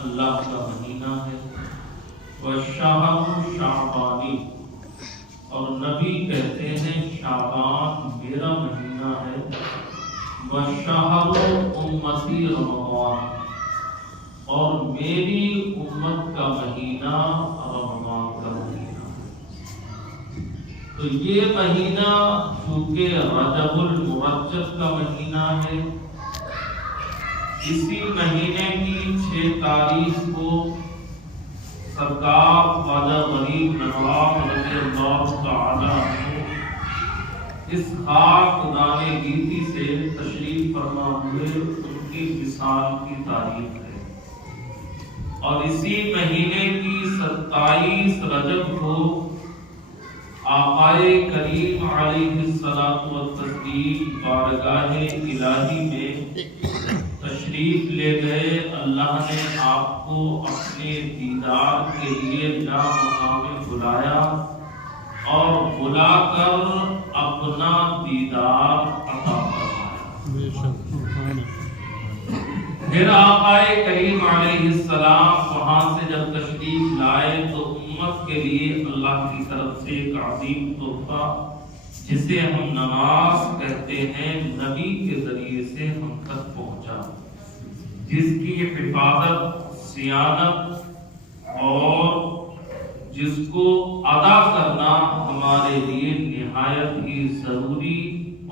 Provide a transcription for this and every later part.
اللہ کا مہینہ ہے، وَالشَّهْرُ شَعْبَانِ، اور نبی کہتے ہیں شعبان میرا مہینہ ہے، وَالشَّهْرُ أُمَّتِي رمضان، اور میری امت کا مہینہ رمضان کا مہینہ ہے۔ تو یہ مہینہ چونکہ رجب المرجب کا مہینہ ہے، اسی مہینے کی 6 تاریخ کو سرکار خواجہ غریب نواز رضی اللہ تعالی عنہ اس خاک دانِ گیتی سے تشریف فرما ہوئے ان کی وصال کی تاریخ ہے، اور اسی مہینے کی 27 رجب کو آقائے کریم علیہ الصلوۃ والتسلیم بارگاہ الہی میں تشریف لے گئے۔ اللہ نے آپ کو اپنے دیدار کے لیے نامقام بلایا اور بلا کر اپنا دیدار عطا فرمایا۔ پھر آقائے کریم علیہ السلام وہاں سے جب تشریف لائے تو امت کے لیے اللہ کی طرف سے ایک عظیم تحفہ جسے ہم نماز کہتے ہیں نبی کے ذریعے سے ہم تک پہنچا، جس کی حفاظت، صیانت اور جس کو ادا کرنا ہمارے لیے نہایت ہی ضروری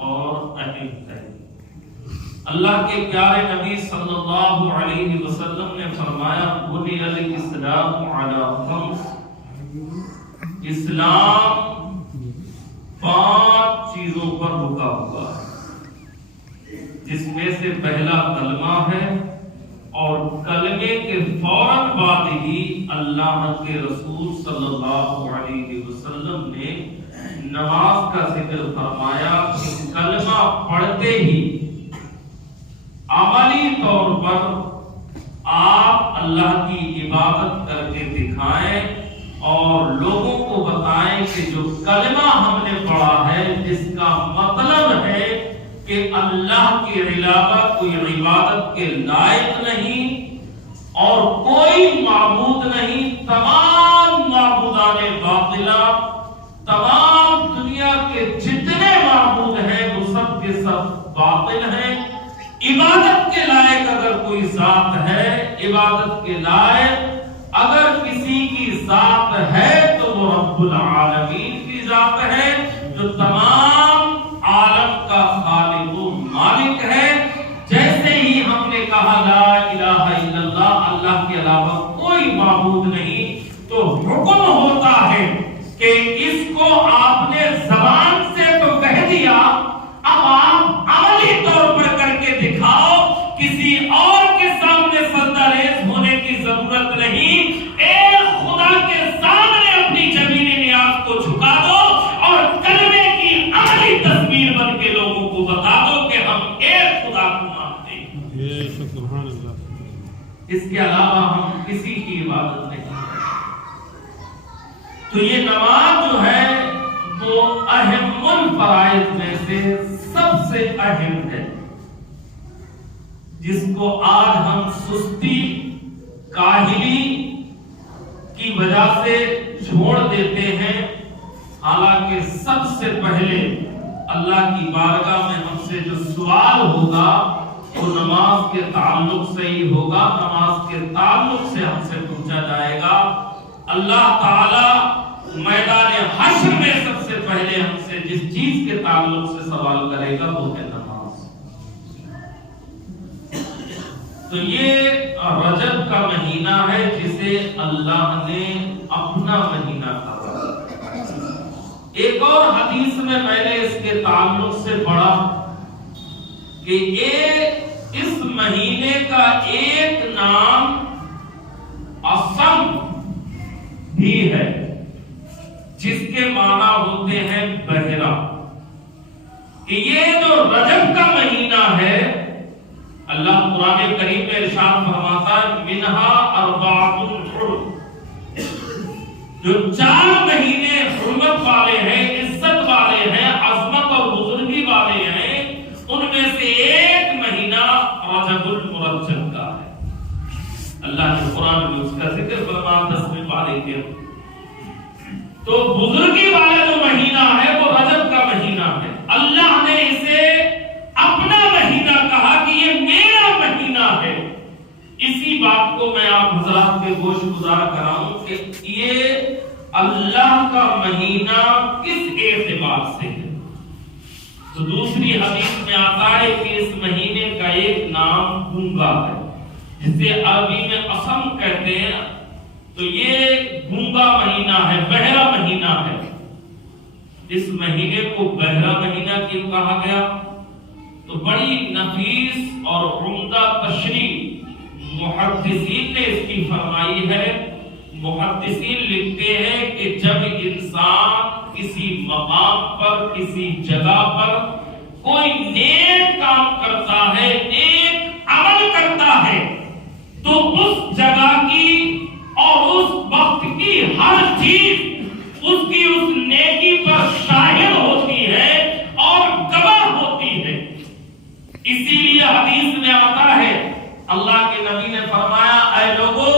اور اہم ہے۔ اللہ کے پیارے نبی صلی اللہ علیہ وسلم نے فرمایا بنی الاسلام علی خمس، اسلام 5 چیزوں پر رکا ہوا ہے، جس میں سے پہلا کلمہ ہے، اور کلمے کے فوراً بعد ہی اللہ کے رسول صلی اللہ علیہ وسلم نے نماز کا ذکر فرمایا کہ کلمہ پڑھتے ہی عملی طور پر آپ اللہ کی عبادت کر کے دکھائیں اور لوگوں کو بتائیں کہ جو کلمہ ہم نے پڑھا ہے جس کا مطلب ہے کہ اللہ کے علاوہ کوئی عبادت کے لائق نہیں اور کوئی معبود نہیں، تمام معبودان باطلہ، تمام دنیا کے جتنے معبود ہیں وہ سب کے سب باطل ہیں۔ عبادت کے لائق اگر کوئی ذات ہے، عبادت کے لائق اگر کسی کی ذات ہے تو وہ رب العالمین کی ذات ہے، جو تمام عالم کا خالق و مالک ہے۔ جیسے ہی ہم نے کہا لا الہ الا اللہ، اللہ کے علاوہ کوئی معبود نہیں، تو حکم ہوتا ہے کہ اس کو آپ نے زبان سے تو کہہ دیا، اب آپ عملی طور پر کر کے دکھاؤ، کسی اور کے سامنے سجدہ ریز ہونے کی ضرورت نہیں، ایک خدا کے سامنے اپنی زمینی نیاز کو جھکا دو اور کلمے کی عملی تصویر بن کے لوگوں کو بتا دو کہ ہم ایک خدا کو مانتے ہیں، اس کے علاوہ ہم کسی کی عبادت نہیں کرتے۔ تو یہ نماز جو ہے وہ اہم الفرائض میں سے سب سے اہم ہے، جس کو آج ہم سستی، کاہلی کی وجہ سے چھوڑ دیتے ہیں، حالانکہ سب سے پہلے اللہ کی بارگاہ میں ہم سے جو سوال ہوگا وہ نماز کے تعلق سے ہی ہوگا، نماز کے تعلق سے ہم سے پوچھا جائے گا۔ اللہ تعالی میدان حشر میں سب سے پہلے ہم سے جس چیز کے تعلق سے سوال کرے گا وہ ہے نماز۔ تو یہ رجب کا مہینہ ہے جسے اللہ نے اپنا مہینہ کہا۔ ایک اور حدیث میں نے اس کے تعلق سے پڑھا کہ اس مہینے کا ایک نام اصم بھی ہے، جس کے معنی ہوتے ہیں بہرا، کہ یہ جو رجب کا مہینہ ہے، اللہ قرآن کریم میں ارشاد فرماتا ہے منہا اربعۃ حرم، جو 4 مہینے حرمت والے ہیں، عزت والے ہیں، عظمت اور بزرگی والے ہیں، ان میں سے ایک مہینہ رجب المرجب کا ہے۔ اللہ نے قرآن میں اس کا ذکر فرمایا 10ویں پارے کے. تو بزرگی والا جو مہینہ ہے وہ رجب کا مہینہ ہے. اللہ نے اسے اپنا مہینہ کہا کہ یہ میرا مہینہ ہے. اسی بات کو میں آپ حضرات کے گوش گزار کراؤں کہ یہ اللہ کا مہینہ کس اعتبار سے ہے. تو دوسری حدیث میں آتا ہے کہ اس مہینے کا ایک نام گونگا ہے جسے عربی میں اصم کہتے ہیں. تو یہ گونگا مہینہ ہے, بہرا مہینہ ہے. اس مہینے کو بہرا مہینہ کیوں کہا گیا؟ تو بڑی نفیس اور عمدہ تشریح محدثین نے اس کی فرمائی ہے. محدثین لکھتے ہیں کہ جب انسان کسی مقام پر, کسی جگہ پر کوئی نیک کام کرتا ہے, نیک عمل کرتا ہے, تو اس جگہ کی اور اس وقت کی ہر چیز اس کی اس نیکی پر شاہد ہوتی ہے اور گواہ ہوتی ہے. اسی لیے حدیث میں آتا ہے, اللہ کے نبی نے فرمایا, اے لوگو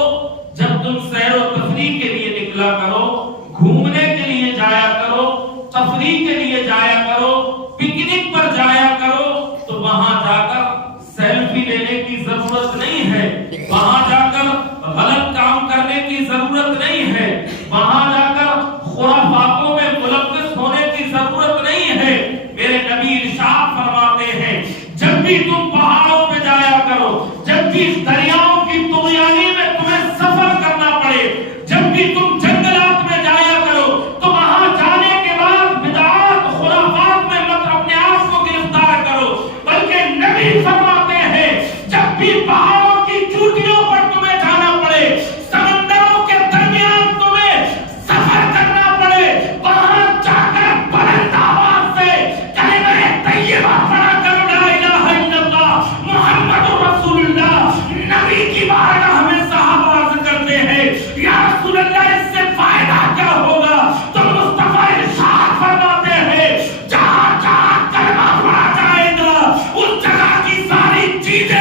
جب تم سیر و تفریح کے لیے نکلا کرو, گھومنے کے لیے جایا کرو, تفریح کے لیے جایا کرو, پکنک پر جایا کرو, تو وہاں جا کر سیلفی لینے کی ضرورت نہیں ہے, وہاں جا کر غلط کام کرنے کی ضرورت نہیں ہے, وہاں جا کر خرافاتوں میں ملوث ہونے کی ضرورت نہیں ہے. میرے نبی ارشاد فرماتے ہیں, جب بھی تم پہاڑوں پہ جایا کرو, جب بھی دریاؤں کی طغیانی میں تمہیں سفر کرنا پڑے, جب بھی تم جنگلات میں جایا کرو, تو وہاں جانے کے بعد بدعات خرافات میں مت اپنے آپ کو گرفتار کرو, بلکہ نبی فرماتے ہیں جب بھی پہاڑوں کی چوٹیوں پر تمہیں جانا پڑے, سمندروں کے درمیان تمہیں سفر کرنا پڑے, وہاں جا کر بلند آواز سے کلمہ طیبہ پڑھا کرو, لا الہ الا اللہ محمد رسول اللہ. نبی کی بارگاہ میں صحابہ عرض کرتے ہیں, یا رسول اللہ اس سے فائدہ کیا ہوگا؟ تو مصطفیٰ ارشاد فرماتے ہیں, جہاں جہاں کلمہ پڑھا جائے گا اس جگہ کی ساری چیزیں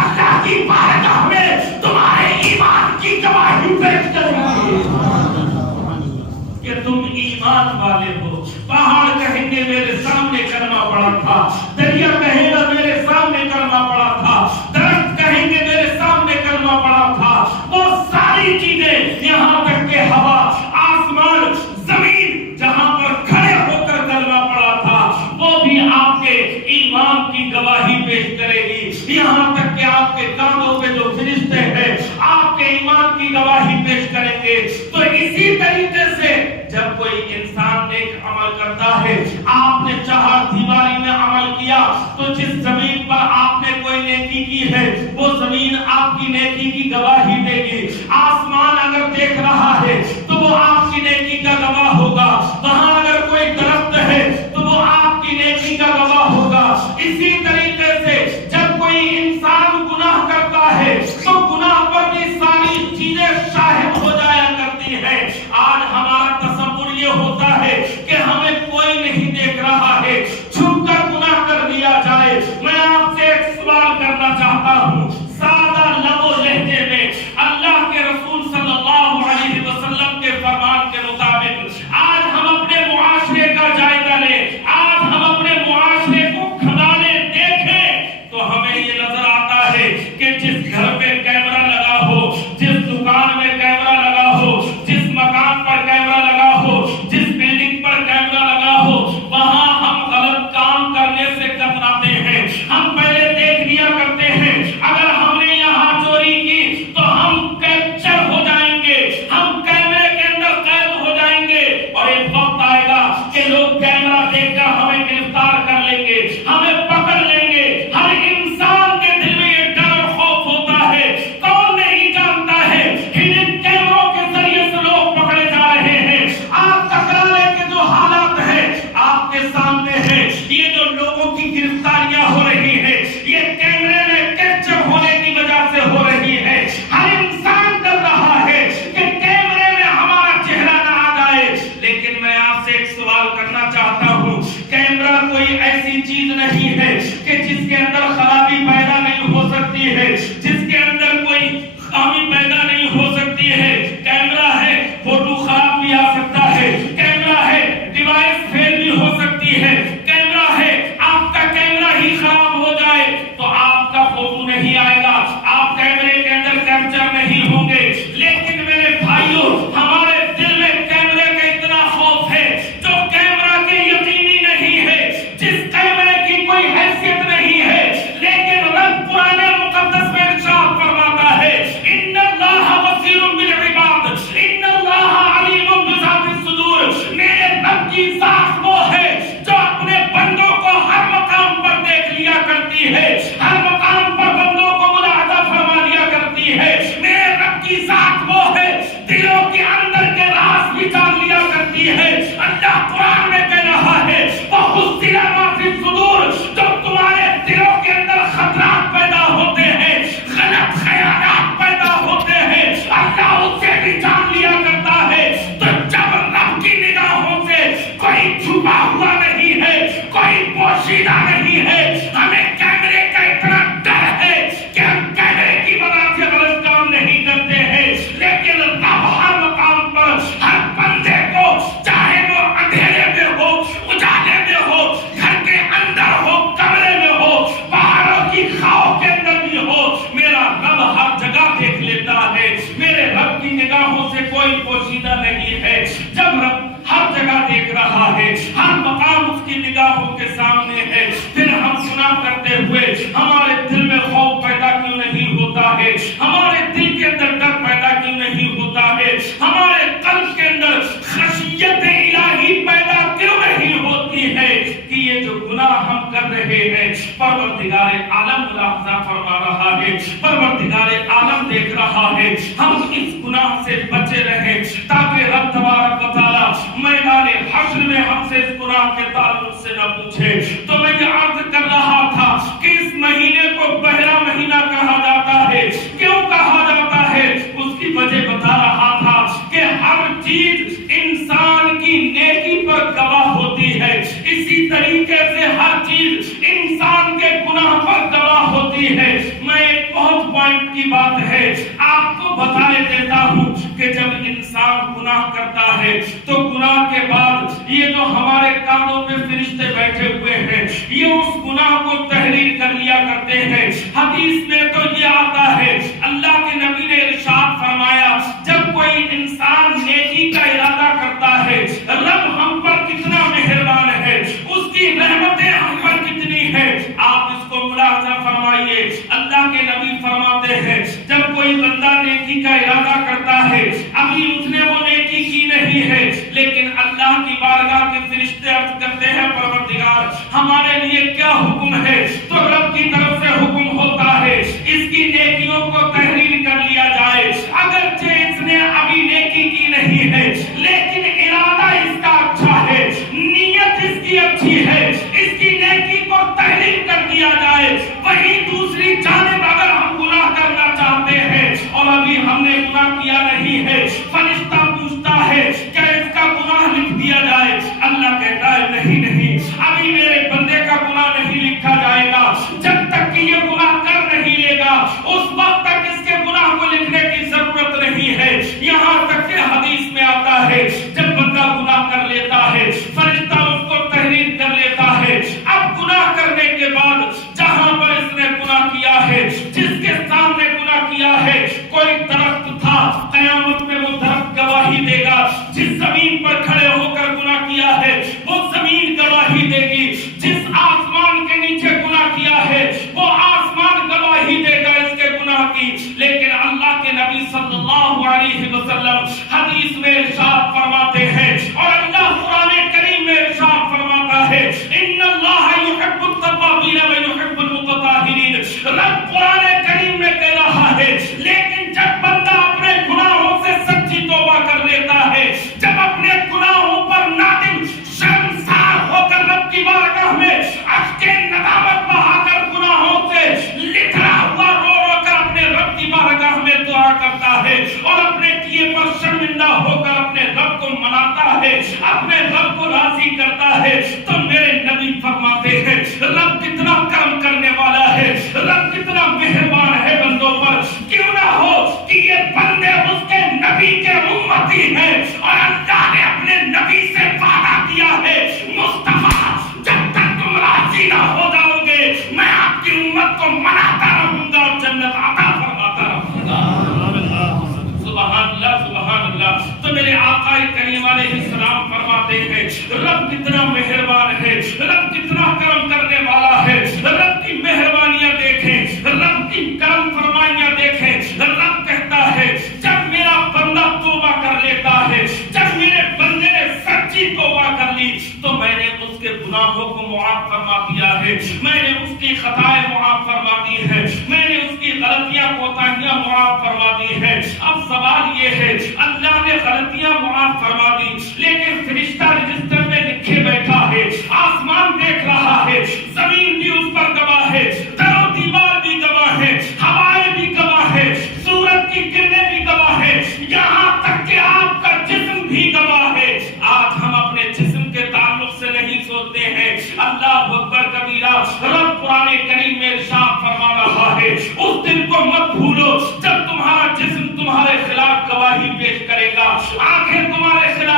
اللہ کی بارگاہ میں تمہارے ایمان کی گواہی پیش کریں گی کہ تم ایمان والے ہو. پہاڑ کہیں گے میرے سامنے کلمہ پڑا تھا, دریا کہے گا میرے سامنے کلمہ پڑا تھا, درخت کہیں گے میرے سامنے کلمہ پڑا تھا. وہ ساری چیزیں, یہاں تک کہ ہوا, آسمان, زمین جہاں پر کھڑے ہو کر کلمہ پڑا تھا, وہ بھی آپ کے ایمان کی گواہی پیش کرے گی. یہاں تک کہ آپ کے کاندھوں پہ جو فرشتے ہیں آپ کے ایمان کی گواہی پیش کریں گے. تو اسی طریقے سے جب کوئی انسان نیک عمل کرتا ہے, آپ نے چہار دیواری میں عمل کیا, تو جس زمین پر آپ نے کوئی نیکی کی ہے وہ زمین آپ کی نیکی کی گواہی دے گی. آسمان اگر دیکھ رہا ہے تو وہ آپ کی نیکی کا گواہ ہوگا, وہاں اگر کوئی درخت ہے تو وہ آپ کی نیکی کا گواہ ہوگا. اسی طریقے سے جب کوئی انسان گناہ کرتا ہے تو گناہ پر بھی ساری چیزیں شاہد ہو جایا کرتی ہیں. آج ہمارا تصور یہ ہوتا ہے کہ ہمیں کوئی نہیں دیکھ رہا ہے, چھپ کر گناہ کر دیا جائے. میں آپ سے ایک سوال کرنا چاہتا ہوں, سادہ لب و لہجے میں رہا ہے ہم اس گناہ سے بچے رہیں تاکہ رب تبارک و تعالی میدان حشر میں ہم سے اس گناہ کے تعلق سے نہ پوچھے. تو میں یہ عرض کر رہا تھا کہ اس مہینے کو بحرا مہینہ کہا جاتا ہے. کیوں کہا جاتا ہے؟ اس کی وجہ بتا رہا تھا کہ ہر چیز انسان کی نیکی پر گواہ ہوتی ہے. اسی طریقے سے ہر چیز انسان کے گناہ پر گواہ ہوتی ہے. میں ایک بہت پوائنٹ کی بات ہے آپ کو بتانے دیتا ہوں کہ جب انسان گناہ کرتا ہے تو گناہ کے بعد یہ جو ہمارے کانوں پہ فرشتے بیٹھے ہوئے ہیں یہ اس گناہ کو تحریر کر لیا کرتے ہیں. حدیث میں تو یہ آتا ہے اللہ کے نبی نے ارشاد فرمایا جب کوئی انسان نیکی کا ارادہ کرتا ہے رب ہم پر کتنا مہربان ہے, اس کی رحمتیں ہم پر کتنی ہیں. آپ اس کو ملاحظہ فرمائیے. اللہ کے نبی فرماتے ہیں جب کوئی بندہ نیکی کا ارادہ کرتا ہے ابھی اس نے وہ نیکی کی نہیں ہے لیکن اللہ کی بارگاہ کے فرشتے عرض کرتے ہیں پروردگار ہمارے لیے کیا حکم ہے, تو رب کی طرف سے حکم ہوتا ہے اس کی نیکیوں کو تحریر کر لیا جائے. اگرچہ اس نے ابھی نیکی کی نہیں ہے لیکن ارادہ اس کا اچھا ہے, نیت اس کی اچھی ہے, اس کی نیکی کو تحریر کر دیا جائے. وہی دوسری جانب اگر ہم گناہ کرنا چاہتے ہیں اور ابھی ہم نے گناہ کیا نہیں ہے فرشتہ پوچھتا ہے کیا اس کا گناہ لکھ دیا جائے؟ اللہ کہتا ہے نہیں نہیں ابھی میرے بندے کا گناہ نہیں لکھا جائے گا جب تک کہ یہ گناہ کر نہیں لے گا اس وقت تک اس کے گناہ کو لکھنے کی ضرورت نہیں ہے. یہاں تک کہ حدیث میں آتا ہے جب بندہ گناہ کر لیتا ہے فرشتہ اس کو تحریر کر لیتا ہے. اب گناہ کرنے کے بعد جہاں پر اس نے گناہ کیا ہے جس کے سامنے گناہ کیا ہے کوئی درخت تھا قیامت میں وہ درخت گواہی دے گا. جس زمین پر کھڑے ہو کر گناہ کیا ہے وہ زمین گواہی دے گی. جس آسمان کے نیچے گناہ کیا ہے وہ آسمان گواہی دے گا اس کے گناہ کی. لیکن اللہ کے نبی صلی اللہ علیہ وسلم حدیث میں ارشاد فرماتے ہیں اور اللہ قرآن کریم میں ارشاد فرماتا ہے ان اللہ یحب التوابین و یحب المتطہرین. رب قرآن کریم میں کہہ رہا ہے لیکن جب بندہ اپنے گناہوں سے سچی توبہ کر لیتا ہے, جب اپنے گناہوں پر نادم شرمسار ہو کر رب کی بارگاہ میں اشک ندامت بہا کر گناہوں سے لتھڑا ہوا رو رو کر اپنے رب کی بارگاہ میں دعا کرتا ہے اور اپنے کیے پر شرمندہ ہو کر اپنے رب کو مناتا ہے, اپنے رب کو راضی کرتا ہے, تو میرے نبی فرماتے ہیں رب کتنا کرم کرنے والا ہے, رب کتنا مہربان ہے بندوں پر. کیوں نہ ہو کہ یہ بندے اس کے نبی کے امتی ہیں اور اللہ نے اپنے نبی سے وعدہ کیا ہے مصطفیٰ جب تک تم راضی نہ ہو جاؤ گے میں آپ کی امت کو مناتا رہوں گا اور جنت عطا فرماتا رہوں گا. سبحان اللہ سبحان اللہ. تو میرے آقا کریم علیہ السلام فرماتے ہیں رب کتنا مہربان ہے, رب کتنا کرم کرنے والا ہے. رب کی مہربانیاں دیکھیں, رب کی کرم فرمائیاں دیکھیں. رب کہتا ہے جب میرا بندہ توبہ کر لیتا ہے, جب میرے بندے نے سچی توبہ کر لی تو میں نے اس کے گناہوں کو معاف فرما دیا ہے, میں نے اس کی خطائیں معاف فرما دی ہے, میں نے اس کی غلطیاں کوتاہیاں معاف فرما دی ہے. اب سوال یہ ہے اللہ نے غلطیاں معاف فرما دی لیکن فرشتہ رجسٹر میں لکھے بیٹھا ہے, آسمان دیکھ رہا ہے, زمین بھی اس پر گواہ ہے, در و دیوار بھی گواہ ہے, ہوائیں بھی گواہ ہے, سورج کی کرنیں بھی گواہ ہے, یہاں تک کہ آپ کا جسم بھی گواہ ہے. آج ہم اپنے جسم کے تعلق سے نہیں سوچتے ہیں. اللہ اکبر کبیرہ. رب قرآن کریم میں ارشاد فرما رہا ہے اس دن کو مت بھولو جب تمہارا جسم تمہارے خلاف گواہی پیش کرے گا, آنکھیں تمہارے خلاف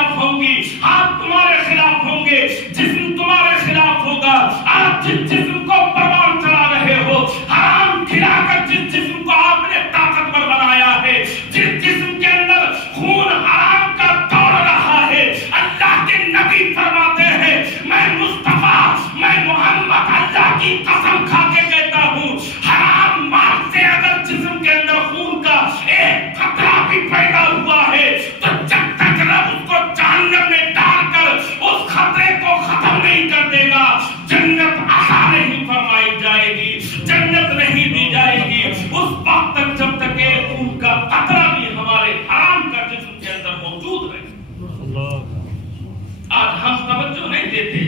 دیتے.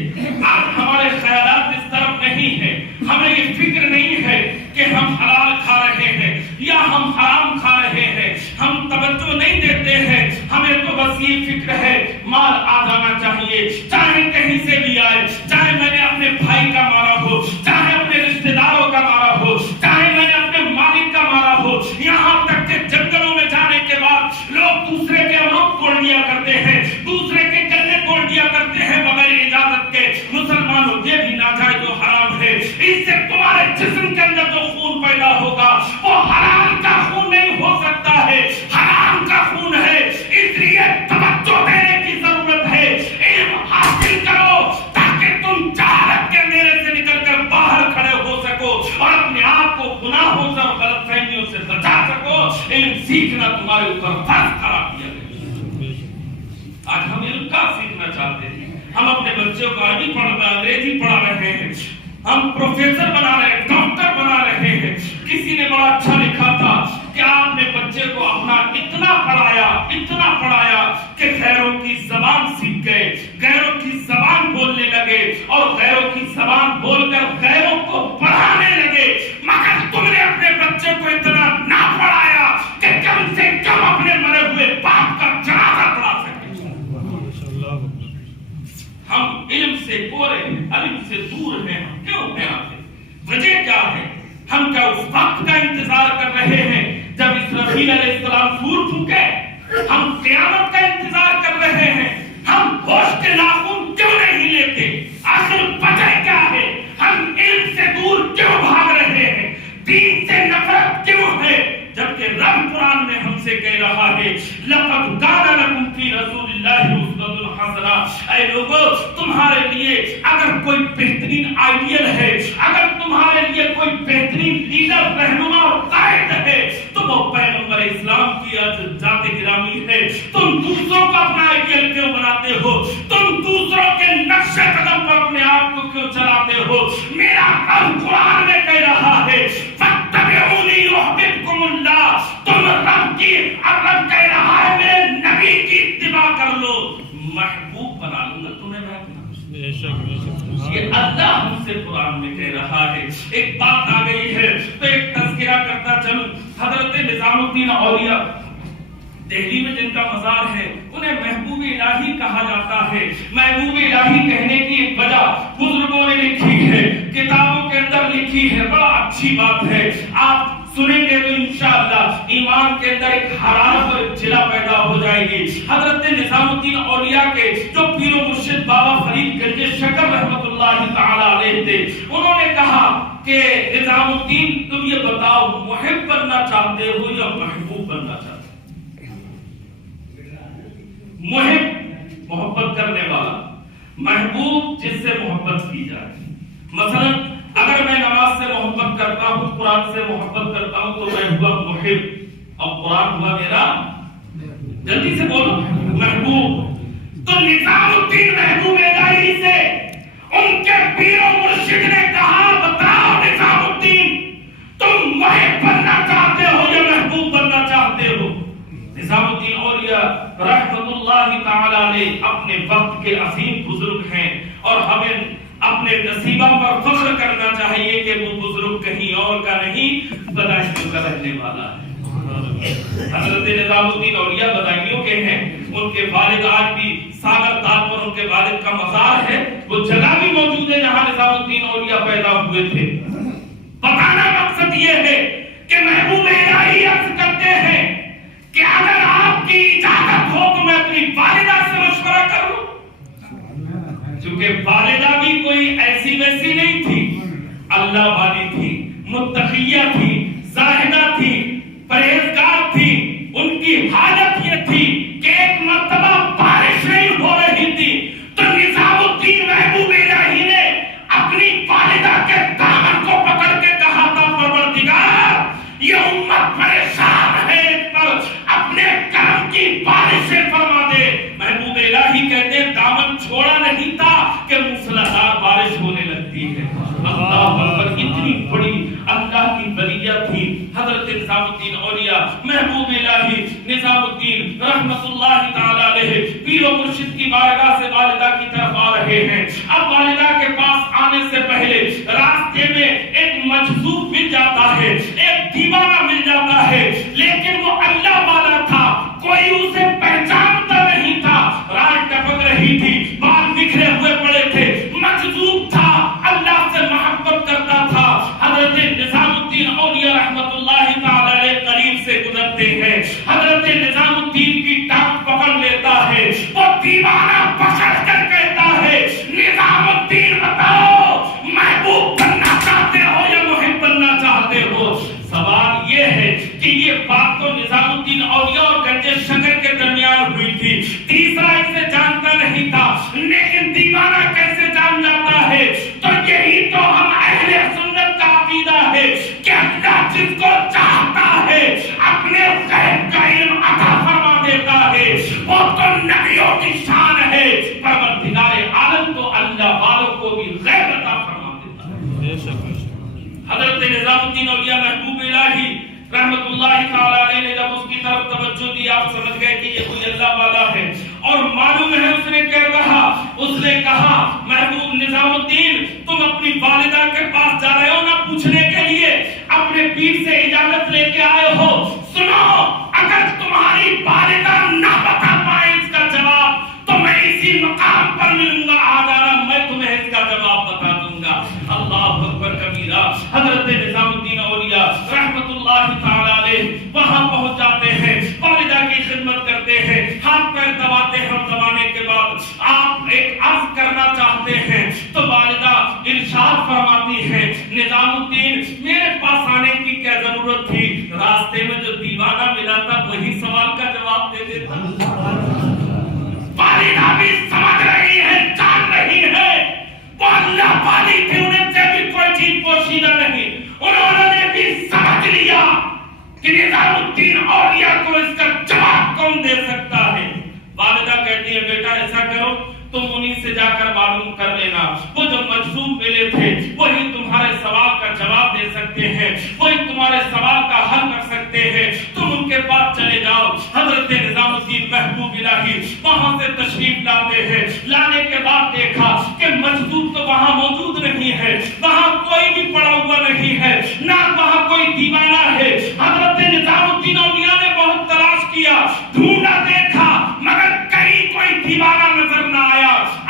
آج ہمارے خیالات اس طرف نہیں ہے. ہمیں یہ فکر نہیں ہے کہ ہم حلال کھا رہے ہیں یا ہم حرام کھا رہے ہیں. ہم توجہ نہیں دیتے ہیں. ہمیں تو بس یہ فکر ہے مال آ جانا چاہیے, چاہے کہیں سے بھی آئے, چاہے میں نے اپنے بھائی کا مارا ہو, چاہے اپنے رشتے داروں کا مارا ہو, چاہے میں نے اپنے مالک کا مارا ہو. یہاں تک کہ جنگلوں میں جانے کے بعد لوگ دوسرے کے امرود توڑ لیا کرتے ہیں, دوسرے کے گلے توڑ دیا کرتے ہیں بغیر اجازت کے. مسلمانوں, یہ بھی ناجائز و حرام ہے. اس سے تمہارے جسم کے اندر جو خون پیدا ہوگا وہ حلال کا خون نہیں ہو سکتا ہے, حرام کا خون ہے. اس لیے توجہ دینے کی ضرورت ہے. علم حاصل کرو تاکہ تم جہالت کے اندھیرے سے نکل کر باہر کھڑے ہو سکو اور اپنے آپ کو گناہوں سے اور غلط فہمیوں سے بچا سکو. علم سیکھنا تمہارے اوپر فرض قرار دیا گیا. آج ہم علم کا سیکھنا چاہتے ہیں. ہم اپنے بچوں کو عربی انگریزی پڑھا رہے ہیں, ہم پروفیسر بنا رہے ہیں, ڈاکٹر بنا رہے ہیں. کسی نے بڑا اچھا لکھا تھا کہ آپ نے بچے کو اپنا اتنا پڑھایا کہ غیروں کی زبان سیکھ گئے, غیروں کی زبان بولنے لگے اور غیروں کی زبان بول کر غیروں کو پڑھانے لگے. مگر تم نے اپنے بچے کو اتنا نہ پڑھایا کہ کم سے کم اپنے مرے ہوئے باپ کا جنازہ پڑھا سکے. ہم علم سے کورے ہیں, علم سے دور ہیں. کیوں ہیں آتے؟ وجہ کیا ہے؟ ہم کیا اس وقت کا انتظار کر رہے ہیں جب اسرافیل علیہ السلام سور پھونکے؟ ہم قیامت کا انتظار کر رہے ہیں. ہم ہوش کے ناخن کیوں نہیں لیتے؟ آخر وجہ کیا ہے؟ ہم علم سے دور کیوں بھاگ رہے ہیں؟ دین سے نفرت کیوں ہے؟ جبکہ رب قرآن میں ہم سے کہہ رہا ہے لَقَدْ كَانَ لَكُمْ فِي رَسُولِ اللَّهِ أُسْوَةٌ حَسَنَةٌ. اے لوگو, تمہارے لیے اگر کوئی بہترین آئیڈیل ہے, اگر تمہارے لیے کوئی بہترین لیڈر, رہنما اور قائد ہے تو وہ پیغمبر اسلام کی ذات گرامی ہے. تم دوسروں کو اپنا آئیڈیل کیوں بناتے ہو؟ تم دوسروں کے نقش قدم پر اپنے آپ کو کیوں چلاتے ہو؟ میرا رب قرآن میں کہہ رہا ہے فَاتَّبِعُونِي يُحْبِبْكُمُ اللَّهُ. تم رب کی, اب رب کہہ رہا ہے میرے نبی کی اتباع کر لو, محبوب بنا لوں گا تمہیں میں اپنا. یہ اللہ ہم سے قرآن میں کہہ رہا ہے. ایک بات آ گئی ہے تو ایک تذکرہ کرتا چلوں. حضرت نظام الدین اولیاء دہلی میں جن کا مزار ہے انہیں محبوب الہی کہا جاتا ہے. محبوب الہی کہنے کی ایک وجہ بزرگوں نے لکھی ہے, کتابوں کے اندر لکھی ہے. بڑا اچھی بات ہے, آپ سنیں گے تو انشاءاللہ ایمان کے اندر ایک حرارت اور جلا پیدا ہو جائے گی. حضرت نظام الدین اولیاء کے جو پیر و مرشد بابا فرید گنج شکر رحمت اللہ تعالی علیہ تھے, انہوں نے کہا کہ نظام الدین تم یہ بتاؤ محب بننا چاہتے ہو یا محبوب بننا چاہتے ہو؟ محب محبت کرنے والا, محبوب جس سے محبت کی جائے. مثلا اگر میں نماز سے محبت کرتا ہوں, قرآن سے محبت کرتا ہوں تو میں ہوا محب, اب قرآن ہوا میرا, جلدی سے بولو, محبوب. تو نظام الدین محبوب الہی سے ان کے پیر و مرشد نے کہا بتاؤ نظام الدین تم محب بننا چاہتے ہو یا محبوب بننا چاہتے ہو؟ نظام الدین اولیاء رحمت اللہ تعالی علیہ اپنے وقت کے عظیم بزرگ ہیں اور ہمیں اپنے نصیبہ پر فخر کرنا چاہیے کہ وہ بزرگ کہیں اور کا نہیں, بدایوں کا رہنے والا ہے. حضرت نظام الدین اولیاء بدایوں کے ہیں. ان کے والد آج بھی ساگر تال پر ان کے والد کا مزار ہے, وہ جگہ بھی موجود ہے جہاں نظام الدین اولیاء پیدا ہوئے تھے. بتانا مقصد یہ ہے کہ محبوب الہی عرض کرتے ہیں کہ اگر آپ کی اجازت ہو تو میں اپنی والدہ سے مشورہ کروں. چونکہ والدہ بھی کوئی ایسی ویسی نہیں تھی, اللہ والی تھی, متقیہ تھی, زاہدہ تھی, پرہیزگار تھی. ان کی حالت یہ تھی کہ ایک مرتبہ بارش نہیں ہو رہی تھی تو نظام الدین محبوب الہی نے اپنی والدہ کے دامن کو پکڑ کے کہا تھا پروردگار یہ امت پریشان ہے, پر اپنے کرم کی بارشیں فرما دے. محبوب الہی کہتے ہیں دامن چھوڑا نہیں تھا کہ موسلادھار بارش ہونے لگتی ہے. اللہ اکبر, اتنی بڑی اللہ کی ولیہ تھی حضرت نظام الدین اولیاء. محبوب الہی نظام الدین الدین رحمت اللہ تعالی علیہ پیر و مرشد کی بارگاہ سے والدہ کی طرف آ رہے ہیں. اب والدہ کے پاس آنے سے پہلے راستے میں ایک مجذوب مل جاتا ہے, ایک دیوانہ مل جاتا ہے, لیکن وہ اللہ والا تھا, کوئی اسے پہچانتا نہیں تھا. رات ٹپک رہی تھی, بال بکھرے ہوئے پڑے تھے, مجذوب تھا, اللہ سے محبت کرتا تھا. حضرت نظام الدین اولیاء رحمت اللہ تعالی علیہ قریب سے گزرتے ہیں. حضرت نظام الدین کی ٹانگ پکڑ لیتا ہے. وہ دیوانہ پکڑ کر کہتا ہے, نظام الدین بتاؤ محبوب بننا چاہتے ہو یا محب بننا چاہتے ہو؟ سوال یہ ہے کہ یہ بات تو نظام الدین اولیاء اور گنج شکر کے درمیان ہوئی تھی. تیسرا اسے جانتا نہیں تھا, لیکن دیوانہ کیسے جان جاتا ہے؟ تو یہی تو ہم اہل سنت کا عقیدہ ہے کہ اللہ جس کو چاہتا ہے اپنے غیب کا علم عطا فرما دیتا ہے. وہ تو نبیوں کی شان ہے, پروردگار عالم تو اللہ والوں کو بھی غیب عطا فرما دیتا ہے. حضرت نظام الدین اولیاء محبوب الہی رحمت اللہ تعالی علیہ نے جب اس کی طرف توجہ دی, آپ سمجھ گئے کہ یہ کوئی اللہ والا ہے. اور معلوم ہے اس نے کیا کہا, اس نے کہا محبوب نظام الدین تم اپنی والدہ کے پاس جا رہے ہو نہ پوچھنے کے لیے, اپنے پیر سے اجازت لے کے آئے ہو. سنو, اگر تمہاری والدہ نہ بتا پائے اس کا جواب تو میں اسی مقام پر ملوں گا, آ جانا, میں تمہیں اس کا جواب بتا دوں گا. اللہ اکبر کبیرہ. حضرت نظام الدین اولیاء رحمت اللہ تعالی علیہ وہاں پہنچ جاتے ہیں, والدہ کی خدمت کرتے ہیں, ہاتھ پیر دباتے ہیں, اور دبانے کے بعد آپ ایک عرض کرنا چاہتے ہیں تو والدہ ارشاد فرماتی ہے, نظام الدین میرے پاس آنے کی کیا ضرورت تھی, راستے میں جو دیوانہ ملا تھا وہی سوال کا جواب دے دیتا. والدہ بھی سمجھ رہی ہے, جان رہی ہے وہ اللہ والی تھی, انہیں سے بھی کوئی چیز پوشیدہ نہیں. انہوں نے بھی سمجھ لیا کہ نظام الدین اولیاء کو اس کا جواب کون دے سکتا ہے. والدہ کہتی ہے بیٹا ایسا کرو, تم انہی سے جا کر معلوم کر لینا, وہ جو مجذوب ملے تھے وہی تمہارے سوال کا جواب دے سکتے ہیں, وہی تمہارے سوال کا حل کر سکتے ہیں, تم ان کے پاس چلے جاؤ. حضرت نظام الدین محبوب الہی وہاں سے تشریف لاتے ہیں. لانے کے بعد دیکھا کہ مجذوب تو وہاں موجود نہیں ہے, وہاں کوئی بھی پڑا ہوا نہیں ہے, نہ وہاں کوئی دیوانہ ہے. حضرت نظام الدین اولیاء نے بہت تلاش کیا, ڈھونڈا, دیکھا, مگر کہیں کوئی دیوانہ نظر نہ آیا.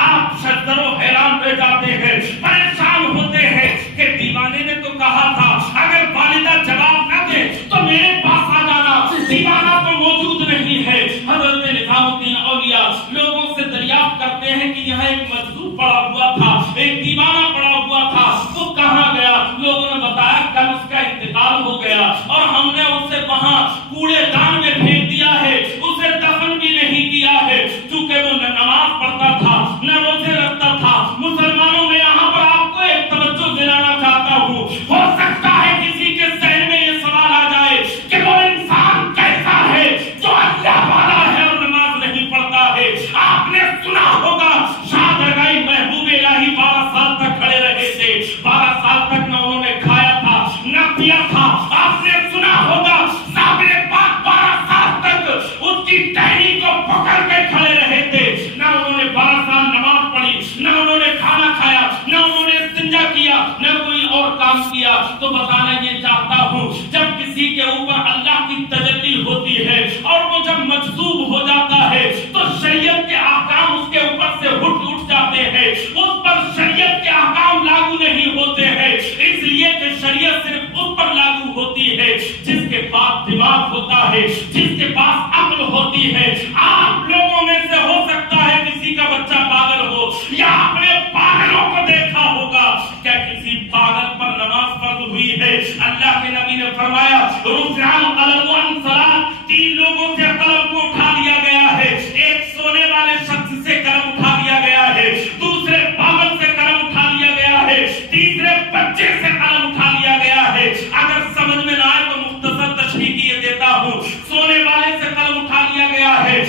آپ شدر و حیران رہ جاتے ہیں, پریشان ہوتے ہیں کہ دیوانے نے تو کہا تھا اگر والدہ جواب نہ دے تو میرے پاس آ جانا, دیوانہ تو موجود نہیں ہے. حضرت نظام الدین اولیاء لوگوں سے دریافت کرتے ہیں کہ یہاں ایک مجذوب پڑا ہوا تھا, ایک دیوانہ پڑا ہوا تھا, وہ کہاں گیا؟ لوگوں نے بتایا کل اس کا انتقال ہو گیا اور ہم نے اسے وہاں کوڑے دان میں پھینک دیا ہے, اسے دفن بھی نہیں کیا ہے, چونکہ وہ نہ نماز پڑھتا تھا نہ روزے رکھتا تھا. مسلمانوں میں یہاں پر آپ کو ایک توجہ دلانا چاہتا ہوں, ہو سکتا ہے کسی کے ذہن میں یہ سوال آ جائے کہ وہ انسان کیسا ہے جو اللہ والا ہے اور نماز نہیں پڑھتا ہے. آپ نے سنا ہوگا شاہ درگاہی محبوب الہی 12 سال تک کھڑے رہے تھے, 12 سال تک نہ انہوں نے کھایا تھا نہ پیا تھا. آپ نے سنا ہوگا صابر پاک 12 سال تک اس کی ٹہنی کو پکڑ کے کھڑے رہے تھے, نہ انہوں نے 12 سال نماز پڑھی, نہ انہوں نے کھانا کھایا, نہ انہوں نے استنجا کیا, نہ کوئی اور کام کیا. تو بتانا یہ چاہتا ہوں جب کسی کے اوپر اللہ کی تجلی ہوتی ہے اور وہ جب مجذوب ہو جاتا ہے تو شریعت کے احکام اس کے اوپر سے اٹھ جاتے ہیں, اس پر شریعت کے احکام لاگو نہیں ہوتے ہیں, اس لیے کہ شریعت صرف اس پر لاگو ہوتی ہے جس کے پاس دماغ ہوتا ہے, جس کے پاس عقل ہوتی ہے. آپ لوگوں میں سے ہو سکتا ہے کسی کا بچہ پاگل ہو, یا آپ نے پاگلوں کو دیکھا ہوگا, کیا کسی پاگل پر نماز فرض ہوئی ہے؟ اللہ کے نبی نے فرمایا رفع القلم عن ثلاث, 3 لوگوں سے قلم کو اٹھا لیا گیا ہے. ایک سونے والے شخص سے قلم اٹھا لیا گیا ہے, دوسرے پاگل سے قلم اٹھا لیا گیا ہے, تیسرے بچے سے قلم اٹھا لیا گیا ہے. اگر سمجھ میں نہ آئے تو مختصر تشریح کیے دیتا ہوں. سونے والے سے قلم اٹھا لیا گیا ہے,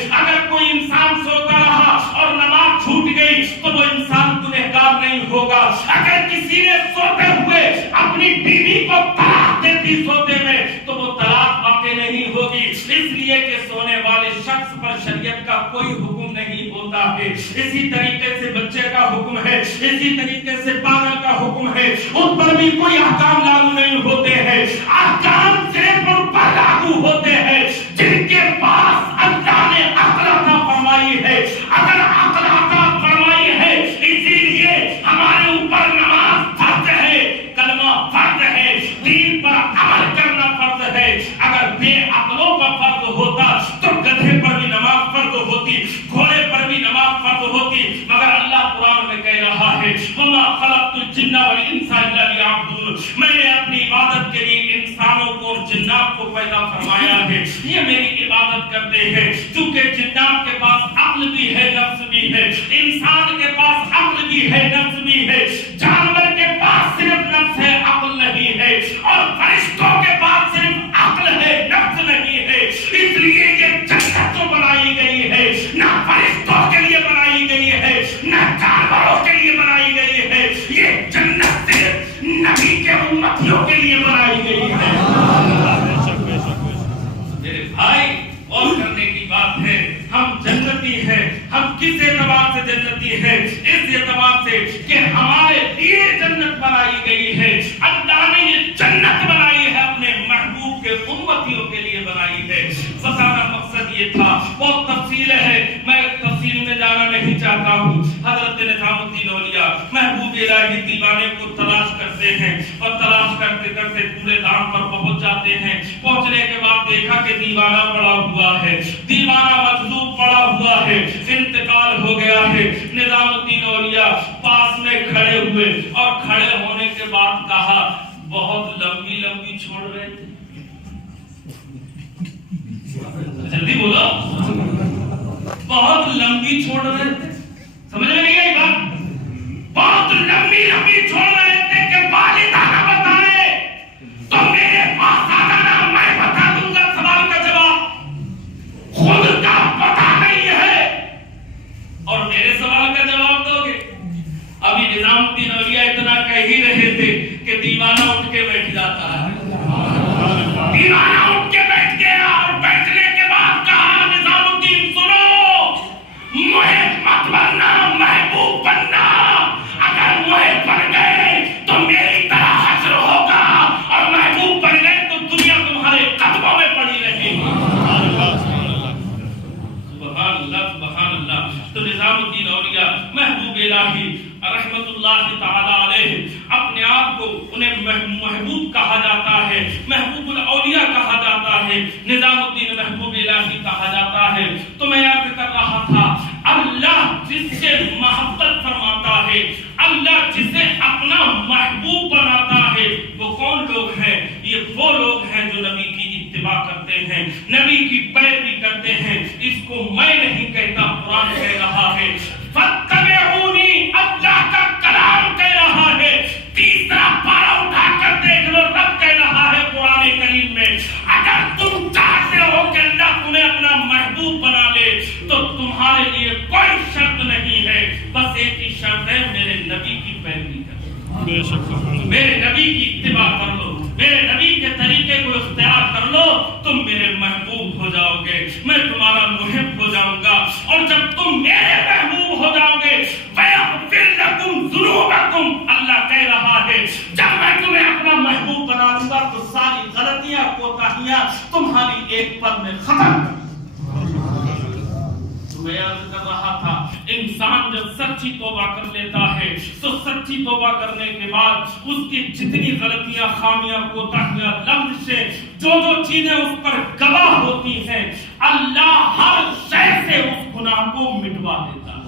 والے شخص پر شریعت کا کوئی حکم نہیں ہوتا ہے. اسی طریقے سے بچے کا حکم ہے, اسی طریقے سے پاگل کا حکم ہے, ان پر بھی کوئی احکام لاگو نہیں ہوتے ہیں. احکام صرف ان پر لاگو ہوتے ہیں جن کے پاس اللہ نے عقل عطا فرمائی ہے. اگر عقل عطا فرمائی ہے, اسی لیے ہمارے اوپر نماز فرض ہے, کلمہ فرض ہے, دین پر عمل کرنا فرض ہے. اگر بے عقلوں پر فرض ہوتا تو گدھے پر بھی نماز فرض ہوتی, گھوڑے پر بھی نماز فرض ہوتی. مگر اللہ قرآن میں کہہ رہا ہے وَمَا خَلَقْتُ الْجِنَّ وَالْإِنسَ إِلَّا لِيَعْبُدُونِ, میں نے اپنی عبادت کے لیے انسانوں کو اور جنات کو پیدا فرمایا ہے, یہ میری عبادت کرتے ہیں. چونکہ جنات کے پاس عقل بھی ہے, نفس بھی ہے, انسان کے پاس عقل بھی ہے, نفس بھی ہے, جانور کے پاس صرف نفس ہے, عقل نہیں ہے, اور فرشتوں کے پاس صرف عقل ہے, نفس نہیں ہے. اس لیے یہ جنت تو بنائی گئی ہے, نہ فرشتوں کے لیے بنائی گئی ہے, نہ جانوروں کے لیے بنائی گئی ہے. یہ جنت صرف نبی کے امتیوں کے لیے بنائی گئی ہے. میرے بھائی, اور کرنے کی بات ہے, ہم جنتی ہیں. ہم کس اعتبار سے جنتی ہیں؟ اس اعتبار سے کہ ہمارے لیے جنت بنائی گئی ہے. اللہ نے یہ جنت بنائی ہے اپنے محبوب کے امتیوں کے لیے بنائی ہے. بتانا مقصد یہ تھا. بہت تفصیل ہے, میں تفصیل میں جانا نہیں چاہتا ہوں. حضرت نظام الدین اولیاء محبوب الہی دیوانے کو تلاش کرتے ہیں, اور تلاش کرتے کرتے پورے دام پر پہنچ جاتے ہیں. پہنچنے کے بعد دیکھا کہ دیوانہ پڑا ہوا ہے, دیوانہ مجذوب پڑا ہوا ہے, انتقال ہو گیا ہے. نظام الدین اولیاء پاس میں کھڑے ہوئے, اور کھڑے ہونے کے بعد کہا بہت لمبی لمبی چھوڑ رہے تھے. جلدی بولو, بہت لمبی چھوڑ رہے تھے. سمجھ میں نہیں آئی بات؟ بہت لمبی لمبی چھوڑ رہے تھے کہ والدانہ بتائے تو میرے پاس آ جانا, میں بتا دوں گا سوال کا جواب. خود کا پتہ نہیں ہے اور میرے سوال کا جواب دو گے. ابھی نظام الدین اولیاء اتنا کہہ ہی رہے تھے کہ دیوانہ اٹھ کے بیٹھ جاتا ہے. دیوانہ اٹھ کے بیٹھ گیا, اور بیٹھنے کے بعد کہا نظام الدین سنو, مجھے مت بننا, محبوب بننا. اگر مجھے بن گئے تو میری طرح حشر ہوگا, اور محبوب بن گئے تو دنیا تمہارے قدموں میں پڑی رہے گی. سبحان اللہ, سبحان اللہ. تو نظام الدین اولیاء محبوب الہی رحمت اللہ تعالی علیہ, اپنے آپ کو انہیں محبوب کہا جاتا ہے, محبوب الاولیاء کہا جاتا ہے, نظام الدین محبوب الہی کہا جاتا ہے. تو میں یاد کر رہا تھا, اللہ جس سے محبت فرماتا ہے, اللہ جسے اپنا محبوب بناتا ہے, وہ کون لوگ ہیں؟ یہ وہ لوگ ہیں جو نبی کی اتباع کرتے ہیں, نبی کی پیروی کرتے ہیں. اس کو میں نہیں کہتا, قرآن کہہ رہا ہے. فَاتَّبِعُونِي, اللہ کا کلام کہہ رہا ہے. تیسرا پارا اٹھا کر دیکھ لو, رب کہہ رہا ہے قرآن کریم میں, اگر تم چاہتے ہو کہ اللہ تمہیں اپنا محبوب بنا لے تو تمہارے لیے کوئی شرط نہیں ہے, بس ایک ہی شرط ہے, میرے نبی کی پیروی کرو, میرے نبی کی اتباع کر لو, میرے نبی کے طریقے کو اختیار کر لو, تم میرے محبوب ہو جاؤ گے, میں تمہارا محب ہو جاؤں گا. اور جب تم میرے محبوب ہو جاؤ گے, وَيَغْفِرْ لَكُمْ ذُنُوبَكُمْ, اللہ کہہ رہا ہے جب میں تمہیں اپنا محبوب بنا دوں گا تو ساری غلطیاں کوتاہیاں تمہاری ایک پل میں ختم. میں عرض کر رہا تھا, انسان جب سچی توبہ کر لیتا ہے تو سچی توبہ کرنے کے بعد اس کی جتنی غلطیاں, خامیاں, کوتاہیاں, لفظ سے جو چیزیں اس پر گواہ ہوتی ہیں, اللہ ہر شے سے اس گناہ کو مٹوا دیتا ہے.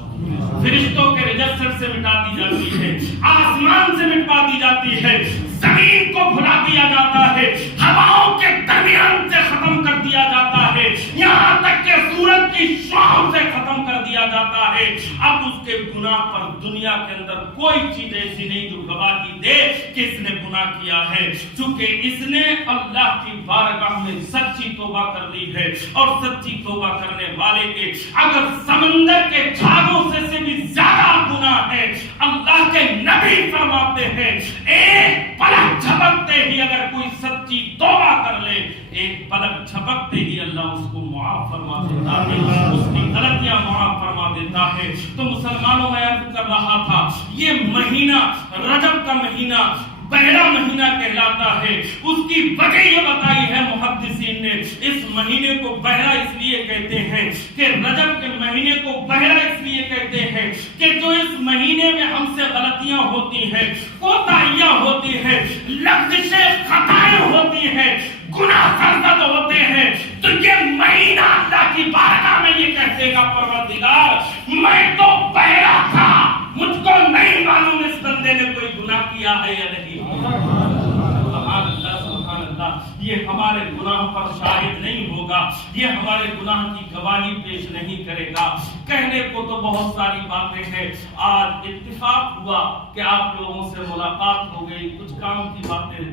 فرشتوں کے رجسٹر سے مٹا دی جاتی ہے, آسمان سے مٹوا دی جاتی ہے, زمین کو بھلا دیا جاتا ہے, ہواؤں کے درمیان سے ختم کر دیا جاتا ہے, یہاں تک کہ سورج کی شام سے ختم کر دیا جاتا ہے. اب اس کے گناہ پر دنیا کے اندر کوئی چیز ایسی نہیں جو گواہی دے کہ اس نے گناہ کیا ہے، چونکہ اس نے اللہ کی بارگاہ میں سچی توبہ کر لی ہے، اور سچی توبہ کرنے والے کے اگر سمندر کے جھاگوں سے بھی زیادہ گناہ ہے، اللہ کے نبی فرماتے ہیں ایک پلک جھپکتے ہی اگر کوئی سچی توبہ کر لے، ایک پلک جھپکتے ہی اللہ اس کو معاف فرما دیتا ہے، اس کی غلطیاں معاف فرما دیتا ہے۔ تو مسلمانوں میں عرض کر رہا تھا، یہ مہینہ رجب کا مہینہ پہلا مہینہ کہلاتا ہے، اس کی وجہ یہ بتائی ہے محدثین نے، اس مہینے کو پہلا اس لیے کہتے ہیں کہ رجب کے مہینے کو پہلا اس لیے کہتے ہیں کہ جو اس مہینے میں ہم سے غلطیاں ہوتی ہیں، کوتاہیاں ہوتی ہیں، لغزشیں خطائیں ہوتی ہیں، گناہ سرزد ہوتے ہیں، تو یہ مہینہ اللہ کی بارگاہ میں یہ کہتے گا پروردگار میں تو پہلا تھا، مجھ کو نہیں معلوم اس بندے نے کوئی گناہ کیا ہے یا نہیں۔ سبحان اللہ سبحان اللہ، یہ ہمارے گناہ پر شاہد نہیں ہوگا، یہ ہمارے گناہ کی گواہی پیش نہیں کرے گا۔ کہنے کو تو بہت ساری باتیں ہیں، آج اتفاق ہوا کہ آپ لوگوں سے ملاقات ہو گئی، کچھ کام کی باتیں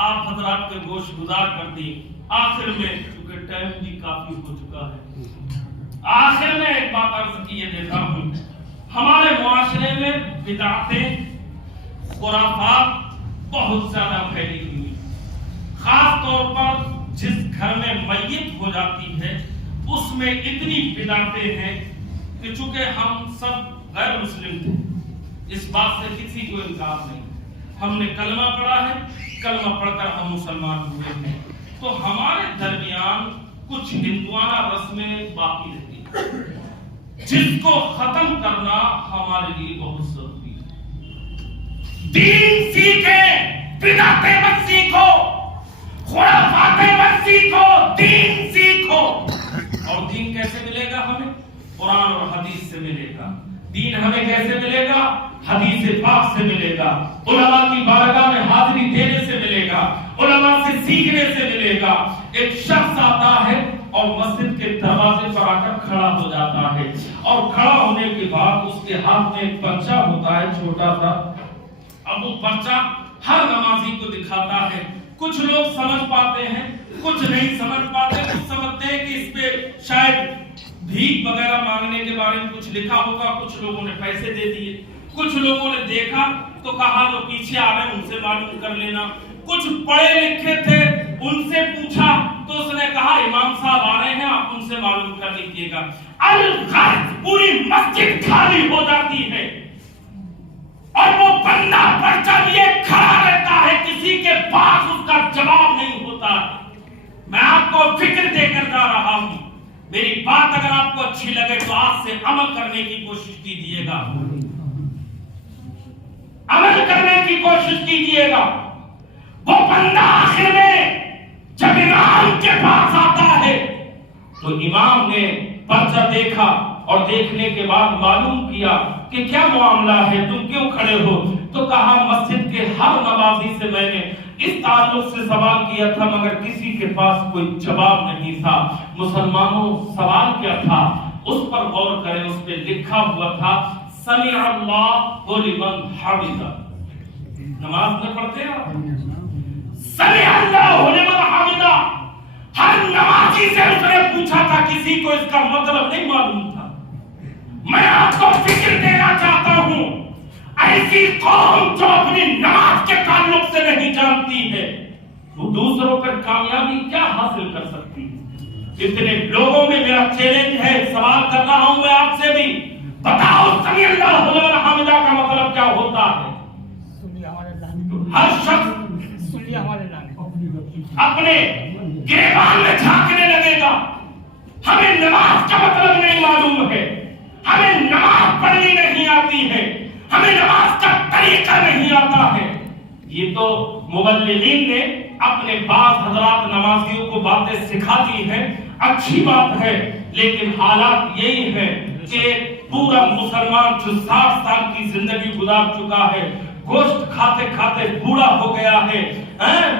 آپ حضرات کے گوش گزار کر دی۔ آخر میں چونکہ ٹائم بھی کافی ہو چکا ہے، آخر میں ایک بات عرض کیے دیتا ہوں، ہمارے معاشرے میں بدعتیں خرافات بہت زیادہ پھیلی ہوئی، خاص طور پر جس گھر میں میت ہو جاتی ہے اس میں اتنی بدعتیں ہیں کہ چونکہ ہم سب غیر مسلم تھے، اس بات سے کسی کو انکار نہیں، ہم نے کلمہ پڑھا ہے، کلمہ پڑھ کر ہم مسلمان ہوئے ہیں، تو ہمارے درمیان کچھ ہندوانہ رسمیں باقی رہتی ہیں جس کو ختم کرنا ہمارے لیے بہت ضروری ہے۔ دین سیکھیں، بدعتیں مت سیکھو، خرافاتیں مت سیکھو، دین سیکھو۔ اور دین کیسے ملے گا ہمیں؟ قرآن اور حدیث سے ملے گا۔ دین ہمیں کیسے ملے گا؟ حدیث پاک سے ملے گا، علماء کی بارگاہ میں حاضری دینے سے ملے گا، علماء سے سیکھنے سے ملے گا۔ ایک شخص آتا ہے اور مسجد کے دروازے پر آ کر کھڑا ہو جاتا ہے، اور کھڑا ہونے کے بعد اس کے ہاتھ میں ایک پرچہ ہوتا ہے چھوٹا سا، اب وہ پرچہ ہر نمازی کو دکھاتا ہے۔ کچھ لوگ سمجھ پاتے ہیں، کچھ نہیں سمجھ پاتے، کچھ سمجھتے ہیں کہ اس پہ شاید بھیک وغیرہ مانگنے کے بارے میں کچھ لکھا ہوگا، کچھ لوگوں نے پیسے دے دیے، کچھ لوگوں نے دیکھا تو کہا جو پیچھے آ رہے ان سے معلوم کر لینا، کچھ پڑھے لکھے تھے ان سے پوچھا تو اس نے کہا امام صاحب آ رہے ہیں آپ ان سے معلوم کر لیجیے گا۔ الغرض پوری مسجد خالی ہو جاتی ہے اور وہ بندہ پرچہ لیے کھڑا رہتا ہے، کسی کے پاس اس کا جواب نہیں ہوتا۔ میں آپ کو فکر دے کر جا رہا ہوں، میری بات اگر آپ کو اچھی لگے تو آج سے عمل کرنے کی کوشش کیجیے گا، عمل کرنے کی کوشش کیجیے گا۔ وہ بندہ آخر میں جب امام کے پاس آتا ہے تو امام نے پرچہ دیکھا اور دیکھنے کے بعد معلوم کیا کہ کیا معاملہ ہے، تم کیوں کھڑے ہو؟ تو کہا مسجد کے ہر نمازی سے میں نے اس تعلق سے سوال کیا تھا مگر کسی کے پاس کوئی جواب نہیں تھا۔ مسلمانوں سوال کیا تھا اس پر غور کریں، اس پہ لکھا ہوا تھا سمع اللہ لمن حمدہ۔ نماز میں پڑھتے ہیں سمع اللہ لمن حمدہ، ہر نمازی سے اس نے پوچھا تھا، کسی کو اس کا مطلب نہیں معلوم تھا۔ میں آپ کو فکر دینا چاہتا ہوں، ایسی قوم جو اپنی نماز کے تعلق سے نہیں جانتی ہے وہ دوسروں پر کامیابی کیا حاصل کر سکتی ہے؟ اتنے لوگوں میں میرا چیلنج ہے، سوال کر رہا ہوں میں آپ سے بھی، بتاؤ سمیع اللہ لمن حمدہ کا مطلب کیا ہوتا ہے؟ ہر شخص اپنے گریبان میں جھانکنے لگے گا، ہمیں نماز کا مطلب نہیں معلوم ہے، ہمیں نماز پڑھنی نہیں آتی ہے، ہمیں نماز کا طریقہ نہیں آتا ہے۔ یہ تو مبلغین نے اپنے بعض حضرات نمازیوں کو باتیں سکھا دی ہیں، اچھی بات ہے، لیکن حالات یہی ہے کہ پورا مسلمان جو 60 سال کی زندگی گزار چکا ہے، گوشت کھاتے کھاتے بوڑھا ہو گیا ہے،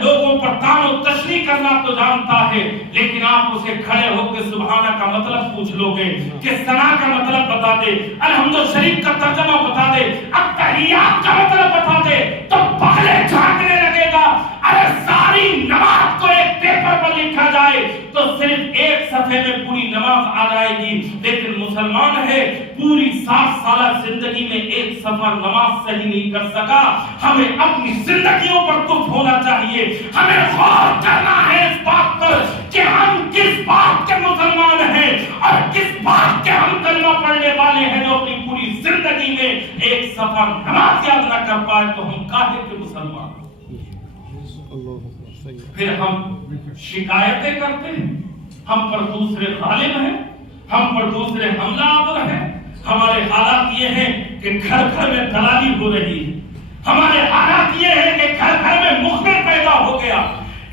لوگوں پر تان و تشنیع کرنا تو جانتا ہے، لیکن آپ اسے کھڑے ہو کے سبحانہ کا مطلب پوچھ لو گے کہ ثنا کا مطلب بتا دے، الحمد شریف کا ترجمہ بتا دے، التحیات کا مطلب بتا دے، تو پہلے جھانکنے لگے گا۔ ارے ساری نماز کو ایک پیپر پر لکھا جائے تو صرف ایک صفحے میں پوری نماز آ جائے گی، لیکن مسلمان ہے پوری 60 سالہ زندگی میں ایک صفحہ نماز صحیح نہیں کر سکا۔ ہمیں اپنی زندگیوں پر دکھ ہونا چاہیے، ہمیں غور کرنا ہے اس بات پر کہ ہم کس بات کے مسلمان ہیں اور کس بات کے ہم کلمہ پڑھنے والے ہیں، جو اپنی پوری زندگی میں ایک صفحہ نماز یاد نہ کر پائے تو ہم کاہے کے مسلمان۔ پھر ہم شکایتیں کرتے ہیں، ہم پر دوسرے غالب ہیں، ہم پر دوسرے حملہ آور ہیں، ہمارے حالات یہ ہیں کہ گھر گھر میں دلالی ہو رہی ہے، ہمارے حالات یہ ہیں کہ گھر گھر میں مخبر پیدا ہو گیا۔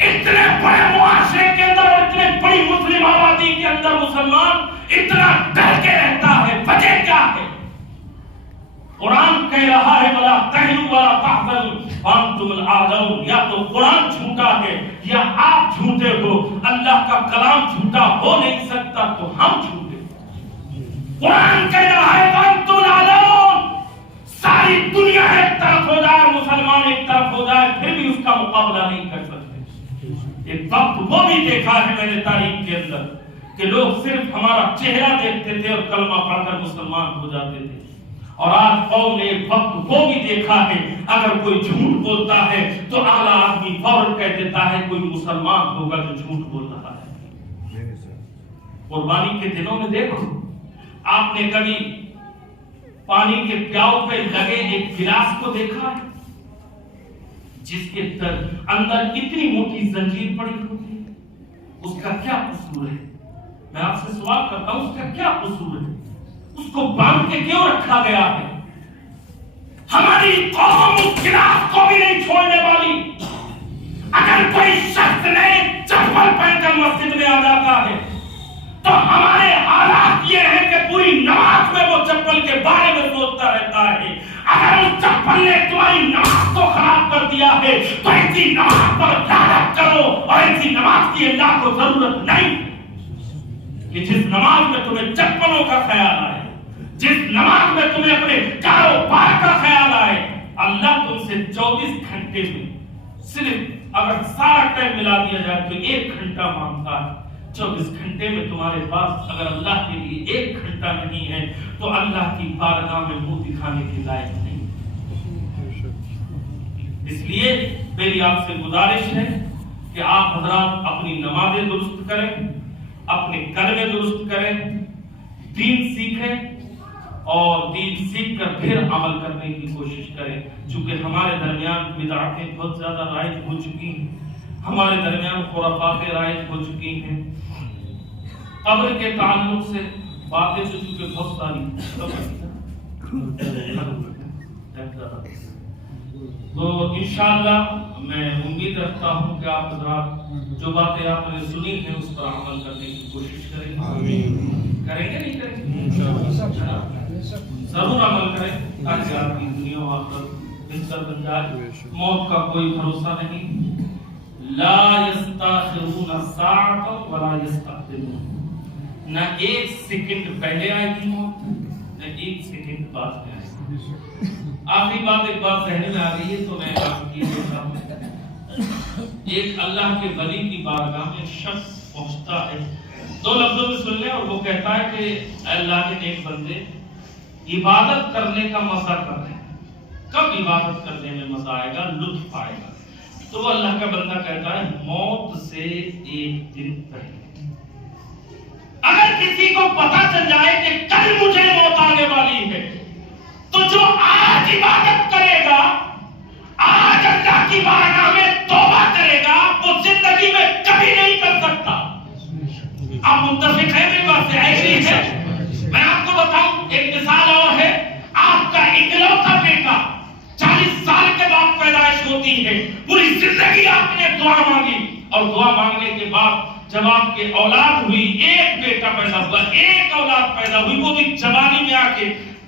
اتنے بڑے معاشرے کے اندر اور اتنے بڑی مسلم آبادی کے اندر مسلمان اتنا ڈر کے رہتا ہے، وجہ کیا ہے؟ قرآن کہہ رہا ہے وَلَا تَهِنُوا وَلَا تَحْزَنُوا وَأَنْتُمُ الْأَعْلَوْنَ، یا تو قرآن جھوٹا ہے یا آپ جھوٹے ہو، اللہ کا کلام جھوٹا ہو نہیں سکتا تو ہم جھوٹے۔ قرآن کہہ رہا ہے وَأَنْتُمُ الْأَعْلَوْنَ، ساری دنیا ایک طرف ہو جائے، مسلمان ایک طرف ہو جائے، پھر بھی اس کا مقابلہ نہیں کر سکتے۔ ایک وقت وہ بھی دیکھا ہے میں نے تاریخ کے اندر کہ لوگ صرف ہمارا چہرہ دیکھتے تھے اور کلمہ پڑھ کر مسلمان ہو جاتے تھے، اور آج قوم نے ایک وقت وہ بھی دیکھا ہے اگر کوئی جھوٹ بولتا ہے تو اعلیٰ آدمی فوراً کہہ دیتا ہے کوئی مسلمان ہوگا جو جھوٹ بول رہا ہے۔ قربانی کے دنوں میں دیکھو، آپ نے کبھی پانی کے پیاؤ پہ لگے ایک گلاس کو دیکھا ہے جس کے اندر اتنی موٹی زنجیر پڑی ہوتی ہے؟ اس کا کیا قصور ہے؟ میں آپ سے سوال کرتا ہوں، اس کا کیا قصور ہے؟ اس کو باندھ کے کیوں رکھا گیا ہے؟ ہماری قوم اس گلاس کو بھی نہیں چھوڑنے والی۔ اگر کوئی شخص نئے چپل پہن کر مسجد میں آ جاتا ہے تو ہمارے حالات یہ ہیں کہ پوری نماز میں وہ چپل کے بارے میں سوچتا رہتا ہے۔ اگر اس چپل نے تمہاری نماز کو خراب کر دیا ہے تو ایسی نماز پر لعنت کرو، اور ایسی نماز کی اللہ کو ضرورت نہیں کہ جس نماز میں تمہیں چپلوں کا خیال آئے، جس نماز میں تمہیں اپنے کاروبار کا خیال آئے۔ اللہ تم سے 24 گھنٹے میں صرف اگر سارا ٹائم ملا دیا جائے تو 1 گھنٹہ مانگتا ہے۔ 24 گھنٹے میں تمہارے پاس اگر اللہ کے لیے 1 گھنٹہ نہیں ہے تو اللہ کی بارگاہ میں منہ دکھانے کے لائق نہیں۔ اس لیے میری آپ سے گزارش ہے کہ آپ حضرات اپنی نمازیں درست کریں، اپنے کلمے درست کریں، دین سیکھیں اور دین سیکھ کر پھر عمل کرنے کی کوشش کریں۔ چونکہ ہمارے درمیان بدعتیں بہت زیادہ رائج ہو چکی ہیں، ہمارے درمیان خرافاتیں رائج ہو چکی ہیں، قبر کے تعلق سے باتیں جو چونکہ بہت ساری تو انشاءاللہ میں امید رکھتا ہوں کہ آپ حضرات جو باتیں آپ نے سنی ہیں اس پر عمل کرنے کی کوشش کریں گے۔ کریں گے نہیں کریں گے؟ ضرور عمل کریں تاکہ آپ کی دنیا و آخرت بہتر بن جائے۔ موت کا کوئی بھروسہ نہیں، لا یستاخرون الساعة ولا یستقدمون، نہ 1 سیکنڈ پہلے آئے گی موت، نہ 1 سیکنڈ بعد میں آئے گی۔ آخری بات ایک بات ذہن میں آ گئی ہے تو میں آپ کی دیتا ہوں۔ ایک اللہ کے ولی کی بارگاہ میں شخص پہنچتا ہے، 2 لفظوں میں سن لیں، اور وہ کہتا ہے کہ اے اللہ کے نیک بندے، عبادت کرنے کا مزہ کب ہے؟ کب عبادت کرنے میں مزہ آئے گا، لطف آئے گا؟ تو وہ اللہ کا بندہ کہتا ہے موت سے 1 دن پہلے۔ اگر کسی کو پتہ چل جائے کہ کل مجھے موت آنے والی ہے تو جو آج عبادت کرے گا، آج اللہ کی بارگاہ میں توبہ کرے گا، وہ زندگی میں کبھی نہیں کر سکتا۔ آپ متفق ہیں میری بات سے؟ ایسی ہے۔ میں آپ کو بتاؤں ایک مثال اور ہے، آپ کا اکلوتا بیٹا 40 سال کے بعد پیدائش ہوتی ہے، پوری زندگی آپ نے دعا مانگی، اور دعا مانگنے کے بعد جب آپ کے اولاد ہوئی، 1 بیٹا پیدا ہوا، 1 اولاد پیدا ہوئی، وہ بھی جوانی میں آ کے